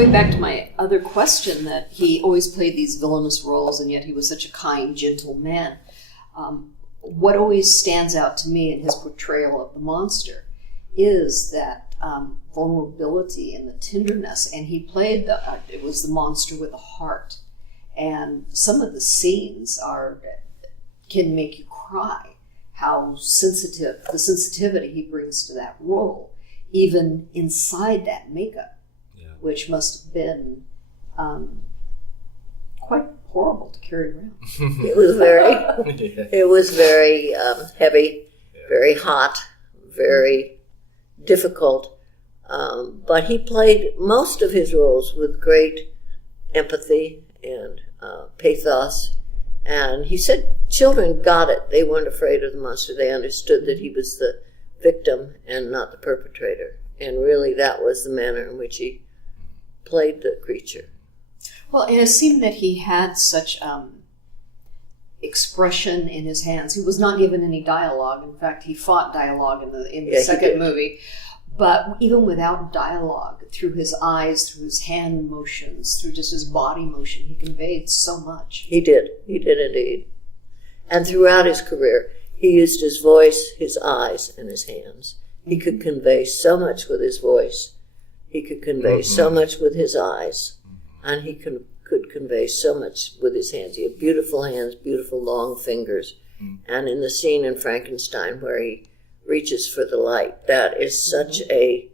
going back to my other question, that he always played these villainous roles, and yet he was such a kind, gentle man. What always stands out to me in his portrayal of the monster is that vulnerability and the tenderness. And he played it was the monster with a heart. And some of the scenes can make you cry. How the sensitivity he brings to that role, even inside that makeup, which must have been quite horrible to carry around. It was very heavy, very hot, very difficult. But he played most of his roles with great empathy and pathos. And he said children got it. They weren't afraid of the monster. They understood that he was the victim and not the perpetrator. And really that was the manner in which he played the creature. Well, and it seemed that he had such expression in his hands. He was not given any dialogue. In fact, he fought dialogue in the second movie. But even without dialogue, through his eyes, through his hand motions, through just his body motion, he conveyed so much. He did indeed. And throughout his career, he used his voice, his eyes, and his hands. He could convey so much with his voice. He could convey so much with his eyes. And he could convey so much with his hands. He had beautiful hands, beautiful long fingers. And in the scene in Frankenstein where he reaches for the light, that is such a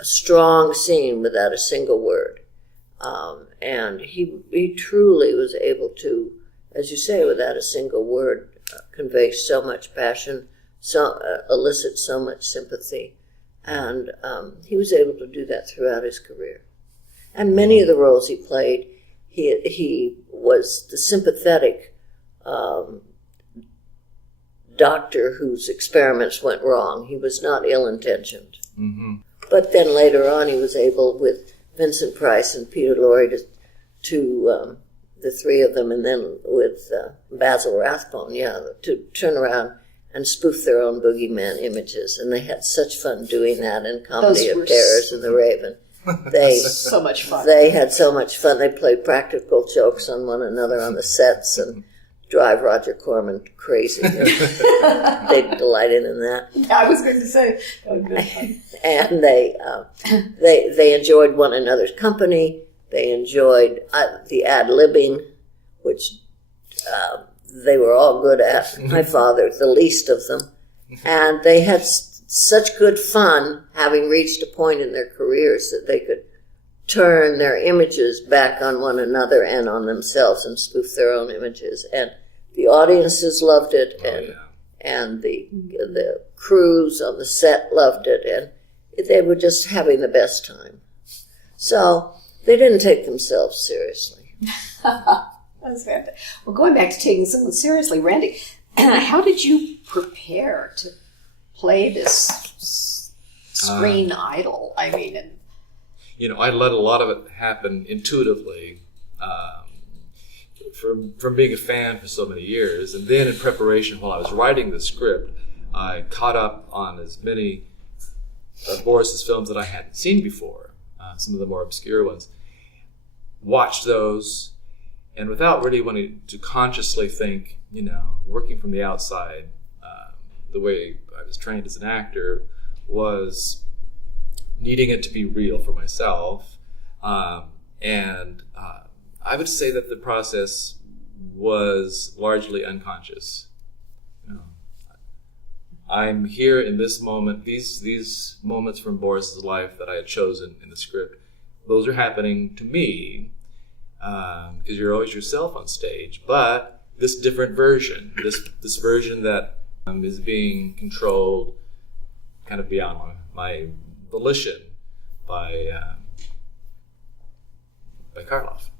strong scene without a single word. And he truly was able to, as you say, without a single word, convey so much passion, elicit so much sympathy. And he was able to do that throughout his career. And many of the roles he played, he was the sympathetic doctor whose experiments went wrong. He was not ill-intentioned. But then later on he was able, with Vincent Price and Peter Lorre, to the three of them, and then with Basil Rathbone, to turn around and spoof their own boogeyman images. And they had such fun doing that in Comedy of Terrors and The Raven. So much fun. They had so much fun. They played practical jokes on one another on the sets and drive Roger Corman crazy. They delighted in that. I was going to say. And they enjoyed one another's company. They enjoyed the ad-libbing, which they were all good at. My father, the least of them. And they had such good fun, having reached a point in their careers that they could turn their images back on one another and on themselves and spoof their own images. And the audiences loved it, and the crews on the set loved it, and they were just having the best time. So they didn't take themselves seriously. That's fantastic. Well, going back to taking someone seriously, Randy, how did you prepare to play this screen idol? I mean, I let a lot of it happen intuitively from being a fan for so many years. And then in preparation, while I was writing the script, I caught up on as many of Boris's films that I hadn't seen before, some of the more obscure ones. Watched those, and without really wanting to consciously think, working from the outside, the way I was trained as an actor was needing it to be real for myself. And I would say that the process was largely unconscious. I'm here in this moment, these moments from Boris's life that I had chosen in the script, those are happening to me, because you're always yourself on stage, but this different version, this version that is being controlled kind of beyond my volition by Karloff.